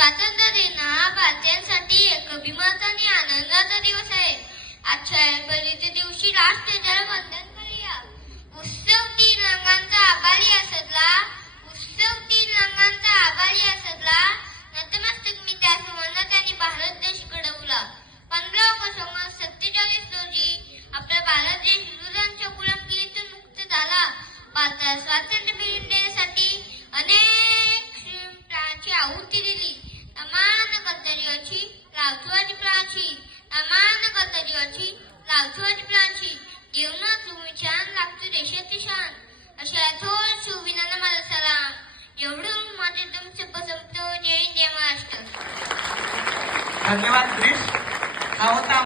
स्वातंत्र्य दिन हा भारतीयांसाठी एक अभिमानाचा आणि आनंदाचा दिवस आहे. आजच्या या पवित्र दिवशी राष्ट्रध्वजाला वंदन करूया. उत्सव तीन रंगांचा आभारी असला, उत्सव तीन रंगांचा आभारी असला, नतमस्तक मी त्या सुवर्ण त्यांनी भारत देश घडवला. 15 ऑगस्ट 1947 रोजी आपला भारत देश इंग्रजांच्या गुलामगिरीतून मुक्त झाला. भारताला स्वातंत्र्य मिळवून देण्यासाठी अनेक प्राणांची आहुती दिली. अमान कर्तव्याची लावचवाची प्राची, अमान कर्तव्याची लावचवाची प्राची, देवना तुम्ही छान लागतो देशाची शान. अशा थोर सुविधांना माझा सलाम. एवढं माझे तुमचं पसंत. जय जय महाराष्ट्र. धन्यवाद.